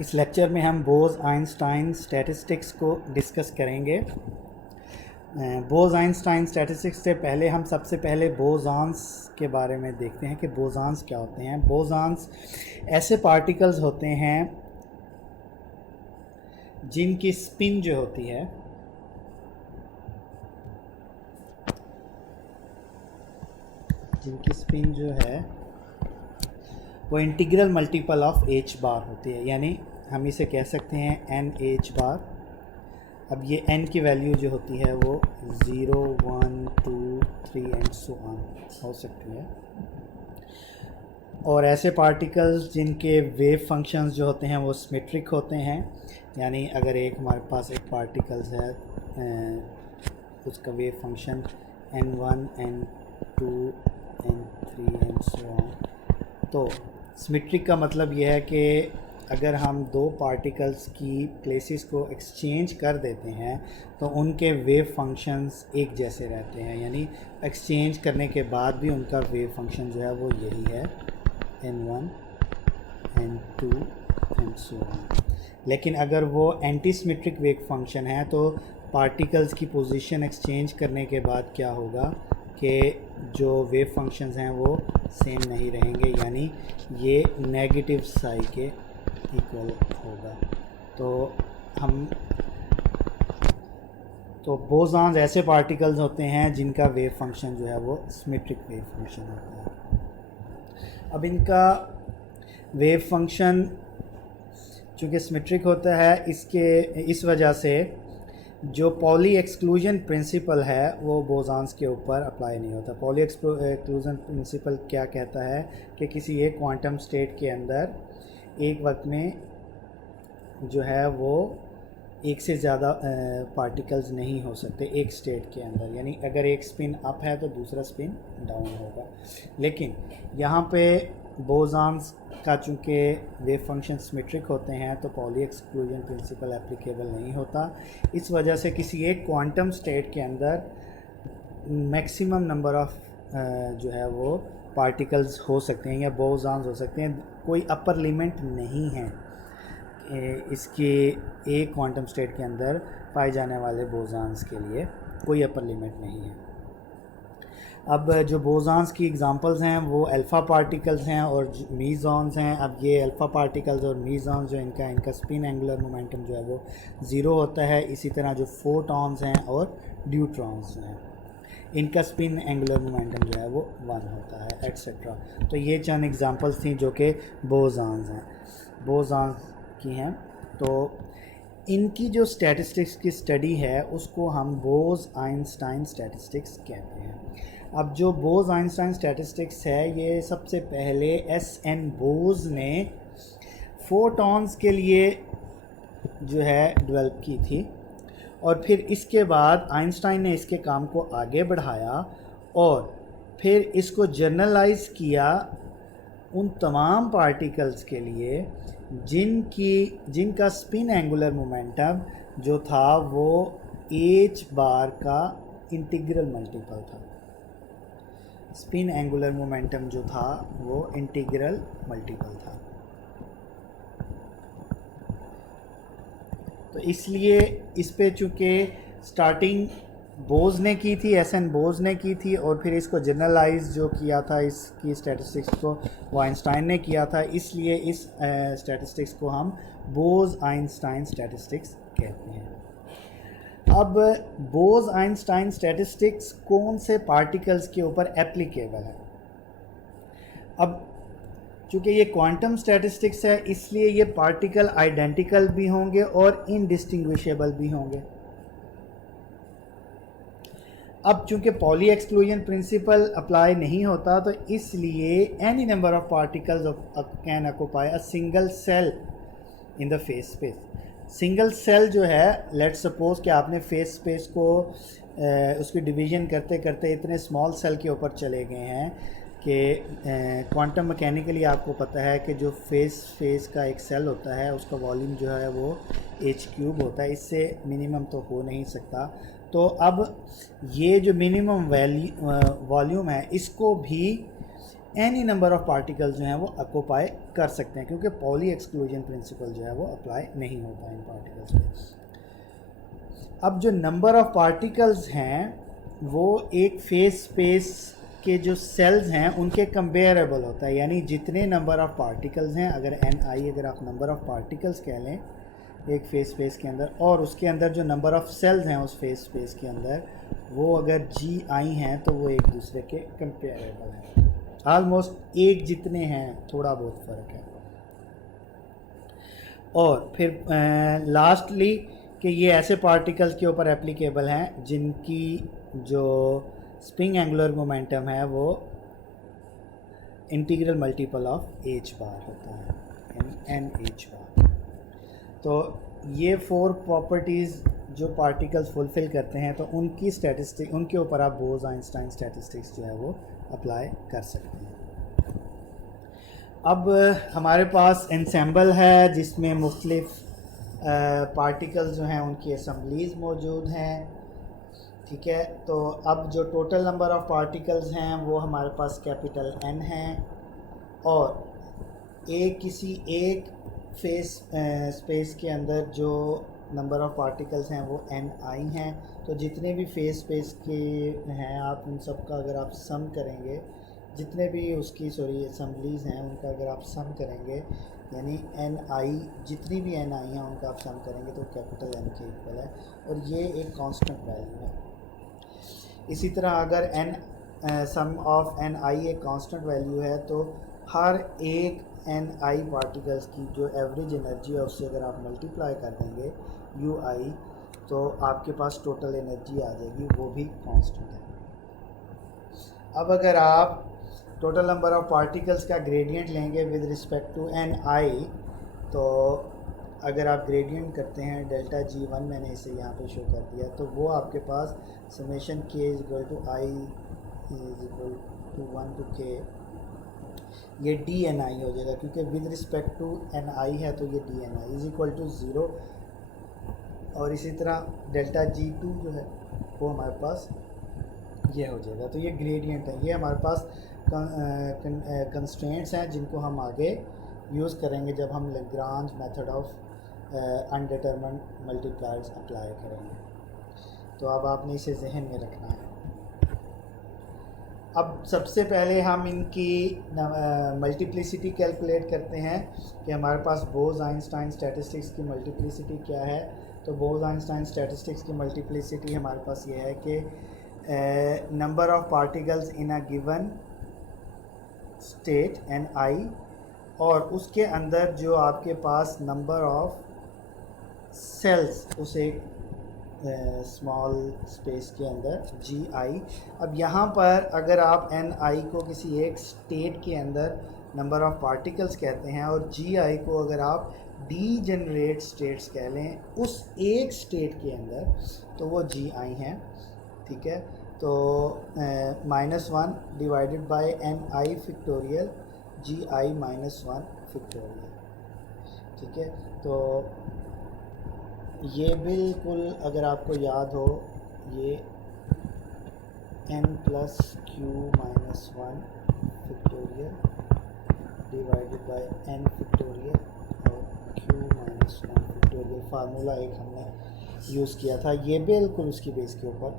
इस लेक्चर में हम बोस-आइंस्टाइन स्टैटिस्टिक्स को डिस्कस करेंगे। बोस-आइंस्टाइन स्टैटिस्टिक्स से पहले हम सबसे पहले बोसॉन्स के बारे में देखते हैं कि बोसॉन्स क्या होते हैं। बोसॉन्स ऐसे पार्टिकल्स होते हैं जिनकी स्पिन जो होती है जो है वो इंटीग्रल मल्टीपल ऑफ एच बार होती है, यानी हम इसे कह सकते हैं एन एच बार। अब ये n की वैल्यू जो होती है वो 0, 1, 2, 3 एंड सो ऑन हो सकती है। और ऐसे पार्टिकल्स जिनके वेव फंक्शंस जो होते हैं वो सिमेट्रिक होते हैं, यानी अगर हमारे पास एक पार्टिकल्स है उसका wave function n1, n2, n3 and so on, तो सिमेट्रिक का मतलब यह है कि अगर हम दो पार्टिकल्स की प्लेसेस को एक्सचेंज कर देते हैं तो उनके वेव फंक्शंस एक जैसे रहते हैं, यानी एक्सचेंज करने के बाद भी उनका वेव फंक्शन जो है वो यही है n1, n2 and so on. लेकिन अगर वो एंटी सिमेट्रिक वेव फंक्शन है तो पार्टिकल्स की पोजीशन एक्सचेंज करने के बाद क्या होगा कि जो वेव फंक्शंस हैं वो सेम नहीं रहेंगे, यानी ये नेगेटिव साई के इक्वल होगा। तो बोसॉन्स ऐसे पार्टिकल्स होते हैं जिनका वेव फंक्शन जो है वो सिमेट्रिक वेव फंक्शन होता है। अब इनका वेव फंक्शन चूँकि सिमेट्रिक होता है, इस वजह से जो पॉली एक्सक्लूजन प्रिंसिपल है वो बोसॉन्स के ऊपर अप्लाई नहीं होता। पॉली एक्सक्लूजन प्रिंसिपल क्या कहता है कि किसी एक क्वांटम स्टेट के अंदर एक वक्त में जो है वो एक से ज़्यादा पार्टिकल्स नहीं हो सकते एक स्टेट के अंदर, यानी अगर एक स्पिन अप है तो दूसरा स्पिन डाउन होगा। लेकिन यहाँ पे बोसॉन्स का चूँकि वेव फंक्शन सिमेट्रिक होते हैं तो पॉली एक्सक्लूजन प्रिंसिपल एप्लीकेबल नहीं होता। इस वजह से किसी एक क्वांटम स्टेट के अंदर मैक्सिमम नंबर ऑफ जो है वो पार्टिकल्स हो सकते हैं या बोसॉन्स हो सकते हैं। कोई अपर लिमिट नहीं है इसके एक क्वांटम स्टेट के अंदर पाए जाने वाले बोसॉन्स के लिए, कोई अपर लिमिट नहीं है। अब जो बोसॉन्स की एग्जांपल्स हैं वो अल्फ़ा पार्टिकल्स हैं और मीज़ॉन्स हैं। अब ये अल्फ़ा पार्टिकल्स और मीज़ॉन्स जो इनका स्पिन एंगुलर मोमेंटम जो है वो 0 होता है। इसी तरह जो फोटॉन्स हैं और न्यूट्रॉन्स हैं इनका स्पिन एंगुलर मोमेंटम जो है वो 1 होता है, एट्सेट्रा। तो ये चंद एग्जांपल्स थी जो कि बोसॉन्स की हैं। तो इनकी जो स्टैटिस्टिक्स की स्टडी है उसको हम बोस-आइंस्टाइन स्टैटिस्टिक्स कहते हैं। अब जो बोस-आइंस्टाइन स्टैटिस्टिक्स है ये सबसे पहले एस.एन. बोस ने फोटॉन्स के लिए जो है डेवलप की थी, और फिर इसके बाद आइंस्टाइन ने इसके काम को आगे बढ़ाया और फिर इसको जर्नलाइज किया उन तमाम पार्टिकल्स के लिए जिनका स्पिन एंगुलर मोमेंटम जो था वो एच बार का इंटीग्रल मल्टीपल था। स्पिन एंगुलर मोमेंटम जो था वो इंटीग्रल मल्टीपल था। तो इसलिए इस पे चूँकि स्टार्टिंग बोस ने की थी, एस.एन. बोस ने की थी, और फिर इसको जनरलाइज जो किया था इसकी स्टैटिस्टिक्स को वो आइंस्टाइन ने किया था, इसलिए इस स्टैटिस्टिक्स को हम बोस-आइंस्टाइन स्टैटिस्टिक्स कहते हैं। अब बोस-आइंस्टाइन स्टैटिस्टिक्स कौन से पार्टिकल्स के ऊपर एप्लीकेबल है? अब चूँकि ये क्वांटम स्टैटिस्टिक्स है इसलिए ये पार्टिकल आइडेंटिकल भी होंगे और इनडिस्टिंग्विशेबल भी होंगे। अब चूँकि पॉली एक्सक्लूजन प्रिंसिपल अप्लाई नहीं होता तो इसलिए any number of particles can occupy a single cell in the phase space. Single cell जो है, लेट्स सपोज कि आपने फेस स्पेस को उसकी डिवीजन करते करते इतने स्मॉल सेल के ऊपर चले गए हैं कि क्वांटम मैकेनिकली आपको पता है कि जो फेस का एक सेल होता है उसका वॉल्यूम जो है वो h³ होता है, इससे मिनिमम तो हो नहीं सकता। तो अब ये जो मिनिमम वॉल्यूम है इसको भी एनी नंबर ऑफ पार्टिकल्स जो हैं वो ऑक्यूपाई कर सकते हैं, क्योंकि पॉली एक्सक्लूजन प्रिंसिपल जो है वो अप्लाई नहीं होता इन पार्टिकल्स पे। अब जो नंबर ऑफ पार्टिकल्स हैं वो एक फेस स्पेस के जो सेल्स हैं उनके कंपेरेबल होता है, यानी जितने नंबर ऑफ पार्टिकल्स हैं, अगर एन आई अगर आप नंबर ऑफ पार्टिकल्स कह लें एक फेस स्पेस के अंदर, और उसके अंदर जो नंबर ऑफ सेल्स हैं उस फेस स्पेस के अंदर वो अगर जी आई हैं तो वो एक दूसरे के कंपेरेबल हैं, ऑलमोस्ट एक जितने हैं, थोड़ा बहुत फ़र्क है। और फिर लास्टली कि ये ऐसे पार्टिकल्स के ऊपर एप्लीकेबल हैं जिनकी जो स्प्रिंग एंगुलर मोमेंटम है वो इंटीग्रल मल्टीपल ऑफ एच बार होता है, यानी एन एच बार। तो ये 4 प्रॉपर्टीज़ जो पार्टिकल्स फुलफ़िल करते हैं तो उनकी स्टैटिस्टिक, उनके ऊपर आप बोज आइंस्टाइन स्टैटिस्टिक्स जो है वो अप्लाई कर सकते हैं। अब हमारे पास एंसेंबल है जिसमें मुख्तलिफ पार्टिकल्स जो हैं उनकी असम्बलीज़ मौजूद हैं, ठीक है। तो अब जो टोटल नंबर ऑफ पार्टिकल्स हैं वो हमारे पास कैपिटल एन हैं, और किसी एक फेस स्पेस के अंदर जो नंबर ऑफ पार्टिकल्स हैं वो एन आई हैं। तो जितने भी फेस स्पेस के हैं आप उन सब का अगर आप सम करेंगे, जितने भी उसकी असम्बलीज़ हैं उनका अगर आप सम करेंगे, यानी एन आई जितनी भी एन आई हैं उनका आप सम करेंगे तो कैपिटल एन के इक्वल है, और ये एक कांस्टेंट वैल्यू है। इसी तरह अगर एन सम ऑफ एन आई एक कांस्टेंट वैल्यू है तो हर एक एन आई पार्टिकल्स की जो एवरेज एनर्जी है उससे अगर आप मल्टीप्लाई कर देंगे यू आई, तो आपके पास टोटल एनर्जी आ जाएगी, वो भी कांस्टेंट है। अब अगर आप टोटल नंबर ऑफ पार्टिकल्स का ग्रेडियंट लेंगे विद रिस्पेक्ट टू एन आई, तो अगर आप ग्रेडियंट करते हैं डेल्टा जी वन, मैंने इसे यहाँ पे शो कर दिया, तो वो आपके पास समेशन के is equal to i is equal to 1 to k, ये डी एन आई हो जाएगा, क्योंकि with respect to n i है तो ये D N i is equal to 0। और इसी तरह डेल्टा जी टू जो है वो हमारे पास ये हो जाएगा। तो ये ग्रेडियंट है, ये हमारे पास कंस्ट्रेंट्स हैं जिनको हम आगे यूज़ करेंगे जब हम Lagrange method of undetermined multipliers apply करेंगे। तो अब आपने इसे जहन में रखना है। अब सबसे पहले हम इनकी मल्टीप्लिसिटी कैलकुलेट करते हैं कि हमारे पास बोज आइंस्टाइन स्टैटिस्टिक्स की मल्टीप्लिसिटी क्या है। तो बोज आइंस्टाइन स्टैटिस्टिक्स की मल्टीप्लिसिटी हमारे पास ये है कि number of particles in a given state N आई, और उसके अंदर जो आपके पास नंबर ऑफ सेल्स उस एक स्मॉल स्पेस के अंदर जी आई। अब यहाँ पर अगर आप एन आई को किसी एक स्टेट के अंदर नंबर ऑफ पार्टिकल्स कहते हैं और जी आई को अगर आप डी जनरेट स्टेट्स कह लें उस एक स्टेट के अंदर, तो वो जी आई हैं, ठीक है। तो -1 divided by n i factorial g i -1 factorial, ठीक है। तो ये बिल्कुल अगर आपको याद हो, ये n plus Q -1 factorial divided by n factorial और q -1 फैक्टोरियल फार्मूला एक हमने यूज़ किया था, ये बिल्कुल उसकी बेस के ऊपर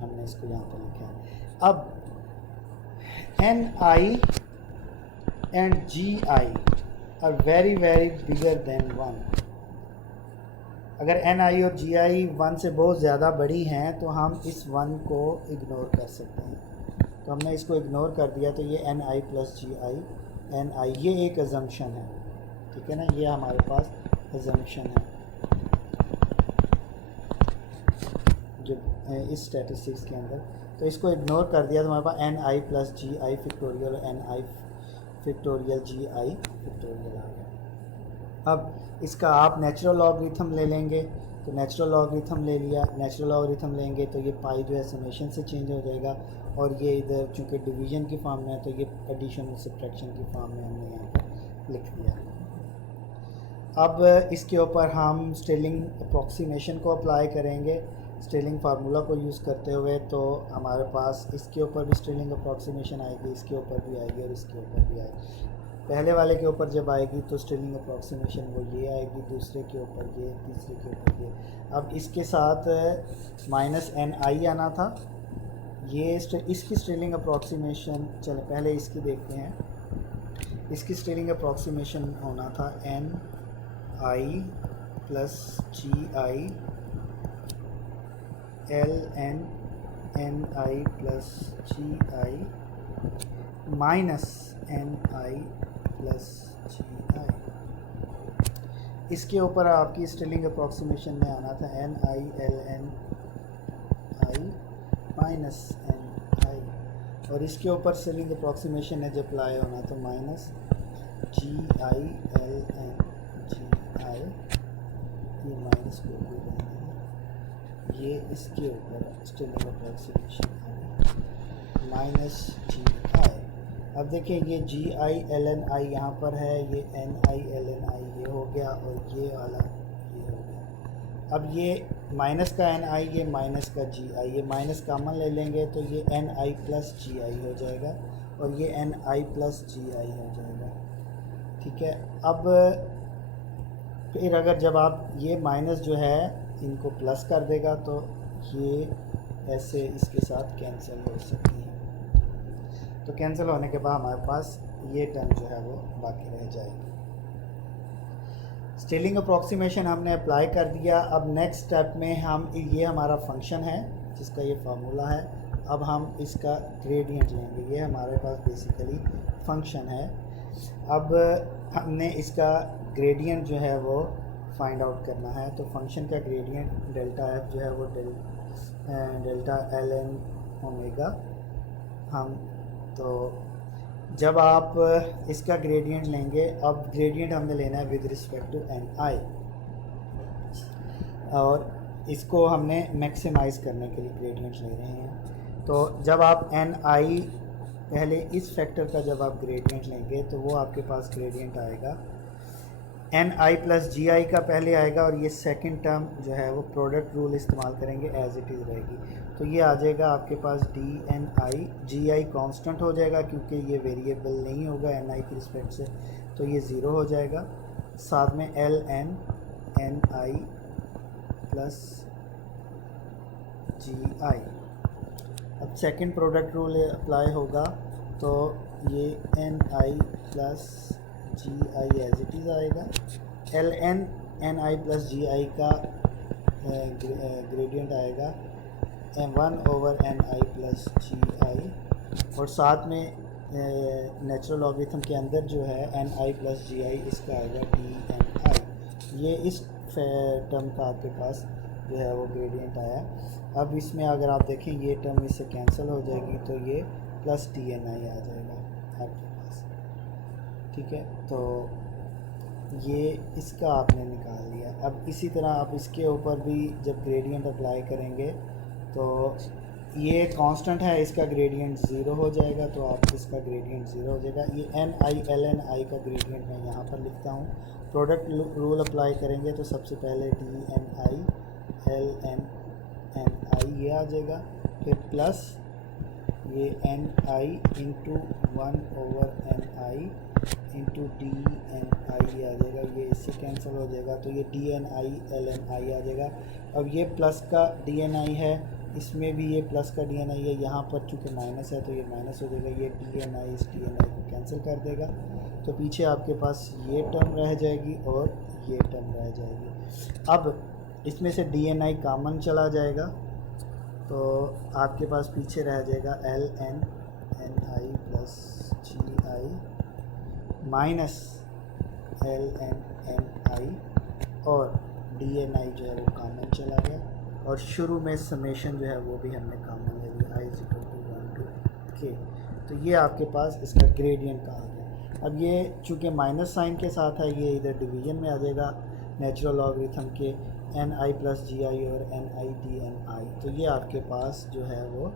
हमने इसको यहाँ पर लिखा है। अब n i and g i are very very bigger than 1। अगर एन आई और जी आई 1 से बहुत ज़्यादा बड़ी हैं तो हम इस 1 को इग्नोर कर सकते हैं। तो हमने इसको इग्नोर कर दिया, तो ये N I plus ji I N I, ये एक अजम्पशन है, ठीक है ना, ये हमारे पास अजम्पशन है जो इस स्टैटिस्टिक्स के अंदर। तो इसको इग्नोर कर दिया तो हमारे पास N I plus ji I factorial N i factorial g I factorial आ गया। अब इसका आप नेचुरल लॉगरिथम ले लेंगे, तो नेचुरल लॉगरिथम ले लिया, नेचुरल लॉगरिथम लेंगे तो ये पाई जो है समेशन से चेंज हो जाएगा, और ये इधर चूँकि डिवीज़न की फॉर्म में है तो ये एडिशन और सब्ट्रैक्शन की फॉर्म में हमने यहाँ पर लिख दिया। अब इसके ऊपर हम स्टिलिंग अप्रॉक्सीमेशन को अप्लाई करेंगे। स्टेलिंग फार्मूला को यूज़ करते हुए, तो हमारे पास इसके ऊपर भी स्टेलिंग अप्रॉक्सीमेशन आएगी, इसके ऊपर भी आएगी और इसके ऊपर भी आएगी। पहले वाले के ऊपर जब आएगी तो स्टेलिंग अप्रॉक्सीमेशन वो ये आएगी, दूसरे के ऊपर ये, तीसरे के ऊपर ये। अब इसके साथ माइनस एन आई आना था, ये इसकी स्टेलिंग अप्रॉक्सीमेशन, चले पहले इसकी देखते हैं। इसकी स्टेलिंग अप्रॉक्सीमेशन होना था N I plus ji I L N N I plus ji I minus N I plus ji I. इसके ऊपर आपकी स्टेलिंग अप्रॉक्सीमेशन में आना था N I L N N minus N I, I इसके ऊपर स्टेलिंग अप्रॉक्सीमेशन है जब अप्लाई होना तो minus G I L N G I, ये माइनस को भी रहने दें, ये इसके ऊपर स्टेलिंग अप्रॉक्सीमेशन है माइनस जी आई। अब देखिए ये जी आई एल एन आई यहाँ पर है, ये N I L N I ये हो गया, और ये वाला ये हो गया। अब ये माइनस का एन आई, ये माइनस का जी आई, ये माइनस कॉमन ले लेंगे तो ये एन आई प्लस जी आई हो जाएगा, और ये एन आई प्लस जी आई हो जाएगा। ठीक है, अब फिर अगर जब आप ये माइनस जो है इनको प्लस कर देगा तो ये ऐसे इसके साथ कैंसिल हो सकती है। तो कैंसिल होने के बाद हमारे पास ये टर्म जो है वो बाकी रह जाएगी। स्टेलिंग अप्रॉक्सीमेशन हमने अप्लाई कर दिया। अब नेक्स्ट स्टेप में हम, ये हमारा फंक्शन है जिसका ये फार्मूला है, अब हम इसका ग्रेडियंट लेंगे। ये हमारे पास बेसिकली फंक्शन है। अब हमने इसका ग्रेडियंट जो है वो फाइंड आउट करना है। तो फंक्शन का ग्रेडियंट डेल्टा एफ जो है वो डेल्टा एल एन ओमेगा। हम तो जब आप इसका ग्रेडियंट लेंगे, अब ग्रेडियंट हमने लेना है विद रिस्पेक्ट टू एन आई, और इसको हमने मैक्सिमाइज़ करने के लिए ग्रेडियंट ले रहे हैं। तो जब आप एन आई पहले इस फैक्टर का जब आप ग्रेडियंट लेंगे तो वो आपके पास ग्रेडियंट आएगा N I plus ji i का पहले आएगा, और ये सेकंड टर्म जो है वो प्रोडक्ट रूल इस्तेमाल करेंगे, एज इट इज़ रहेगी। तो ये आ जाएगा आपके पास डी एन आई, जी आई कॉन्स्टेंट हो जाएगा क्योंकि ये वेरिएबल नहीं होगा एन आई की रिस्पेक्ट से, तो ये ज़ीरो हो जाएगा। साथ में एल एन एन आई प्लस जी आई। अब सेकंड प्रोडक्ट रूल अप्लाई होगा तो ये N I plus ji i as it is आएगा। L N N I plus ji i का ग्रेडियंट आएगा one over N I plus ji i, और साथ में नेचुरल लॉगरिथम के अंदर जो है एन आई प्लस जी आई, इसका आएगा डी एन आई। ये इस टर्म का आपके पास जो है वो ग्रेडियंट आया। अब इसमें अगर आप देखें ये टर्म इससे कैंसिल हो जाएगी तो ये प्लस डी एन आई आ जाएगा आपके पास। ठीक है, तो ये इसका आपने निकाल लिया। अब इसी तरह आप इसके ऊपर भी जब ग्रेडियंट अप्लाई करेंगे तो ये कांस्टेंट है, इसका ग्रेडियंट ज़ीरो हो जाएगा, तो आप इसका ग्रेडियंट ज़ीरो हो जाएगा। ये एन आई एल एन आई का ग्रेडियंट मैं यहाँ पर लिखता हूँ। प्रोडक्ट रूल अप्लाई करेंगे तो सबसे पहले D N I L N N I ये आ जाएगा, फिर प्लस ये N I into one over N I into D N आई आ जाएगा, ये इससे कैंसिल हो जाएगा, तो ये D N I L N आई आ जाएगा। अब ये प्लस का डी एन आई है, इसमें भी ये प्लस का डी एन आई है, यहाँ पर चूँकि माइनस है तो ये माइनस हो जाएगा, ये डी एन आई इस डी एन आई को कैंसिल कर देगा, तो पीछे आपके पास ये टर्म रह जाएगी और ये टर्म रह जाएगी। अब इसमें से डी एन आई कॉमन चला जाएगा, तो आपके पास पीछे रह जाएगा L N N I plus ji I minus L N N आई, और डी एन आई जो है वो कॉमन चला गया, और शुरू में समेशन जो है वो भी हमने कॉमन ले लिया, I is equal to 1 to k। तो ये आपके पास इसका ग्रेडियंट का आ गया। अब ये चूँकि माइनस साइन के साथ है, ये इधर डिवीजन में आ जाएगा नेचुरल लॉगरिथम के N I plus ji i और एन आई डी एन आई। तो ये आपके पास जो है वो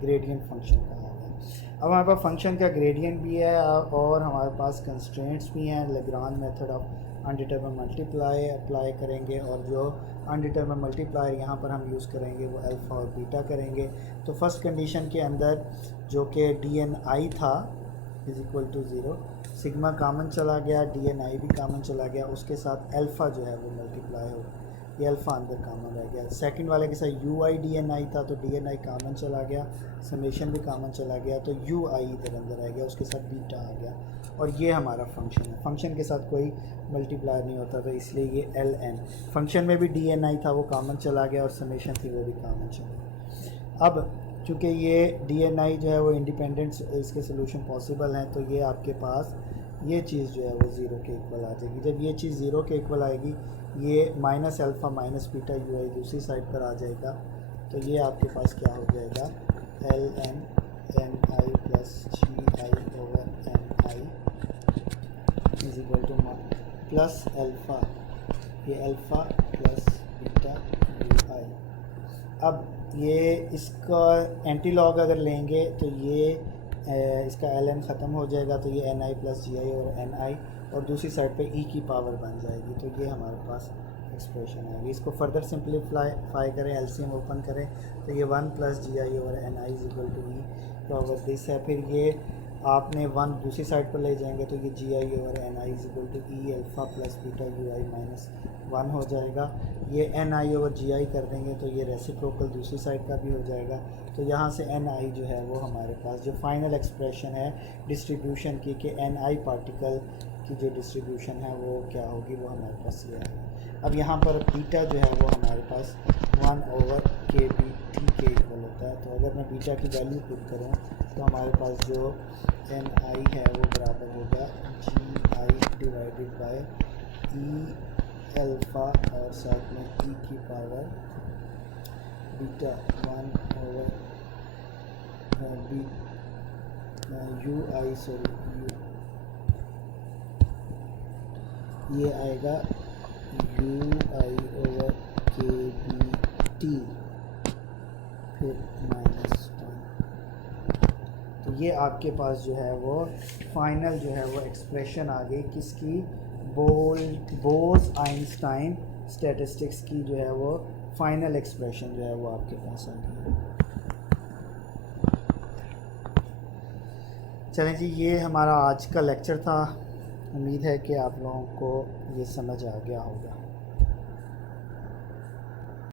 ग्रेडियंट फंक्शन का आ गया। अब हमारे पास फंक्शन का ग्रेडियंट भी है और हमारे पास कंस्ट्रेंट्स भी हैं, Lagrange method of undetermined multiply apply करेंगे, और जो अनडिटरमाइंड मल्टीप्लायर यहाँ पर हम यूज़ करेंगे वो अल्फ़ा और बीटा करेंगे। तो फर्स्ट कंडीशन के अंदर जो कि DNI था इज़ इक्वल टू 0, सिग्मा कामन चला गया, DNI भी कामन चला गया, उसके साथ अल्फ़ा जो है वो मल्टीप्लाई हो, ये अल्फ़ा अंदर कामन रह गया। सेकंड वाले के साथ UIDNI था तो DNI कामन चला गया, समेशन भी कामन चला गया, तो UI इधर अंदर रह गया, उसके साथ बीटा आ गया, और ये हमारा फंक्शन है। फंक्शन के साथ कोई मल्टीप्लाई नहीं होता, तो इसलिए ये LN। फंक्शन में भी DNI था वो कामन चला गया, और समेशन थी वो भी कामन चला गया। अब चूँकि ये DNI जो है वो इंडिपेंडेंट इसके सोल्यूशन पॉसिबल हैं, तो ये आपके पास ये चीज़ जो है वो ज़ीरो के इक्वल आ जाएगी। जब ये चीज़ ज़ीरो के इक्वल आएगी, ये minus alpha minus beta UI दूसरी साइड पर आ जाएगा, तो ये आपके पास क्या हो जाएगा, LN NI plus GI over NI is equal two plus alpha, ये अल्फ़ा प्लस बीटा UI। अब ये इसका एंटी लॉग अगर लेंगे तो ये इसका LN ख़त्म हो जाएगा, तो ये NI प्लस GI और NI, और दूसरी साइड पे E की पावर बन जाएगी, तो ये हमारे पास एक्सप्रेशन आएगी। इसको फर्दर सिंप्लीफाई करें, LCM ओपन करें, तो ये 1 plus GI over NI is equal to E power this है। फिर ये आपने 1 दूसरी साइड पर ले जाएंगे, तो ये GI over NI is equal to E alpha plus beta UI minus 1 हो जाएगा। ये NI ओवर GI कर देंगे, तो ये रेसिप्रोकल दूसरी साइड का भी हो जाएगा। तो यहाँ से NI जो है वो हमारे पास जो फाइनल एक्सप्रेशन है डिस्ट्रीब्यूशन की, कि NI पार्टिकल की जो डिस्ट्रीब्यूशन है वो क्या होगी, वो हमारे पास ये आएगा। अब यहाँ पर बीटा जो है वो हमारे पास 1 ओवर KBT के इक्वल होता है। तो अगर मैं बीटा की वैल्यू पुट करूँ, तो हमारे पास जो NI है वो बराबर होगा GI divided by E alpha और साथ में E की power beta 1 over UI sorry ये आएगा UI ओवर KBT फिर -1। तो ये आपके पास जो है वो फाइनल जो है वो एक्सप्रेशन आ गई किसकी, बोस आइंस्टाइन स्टैटिस्टिक्स की जो है वो फाइनल एक्सप्रेशन जो है वो आपके पास आ गई। चलें जी, ये हमारा आज का लेक्चर था। उम्मीद है कि आप लोगों को ये समझ आ गया होगा।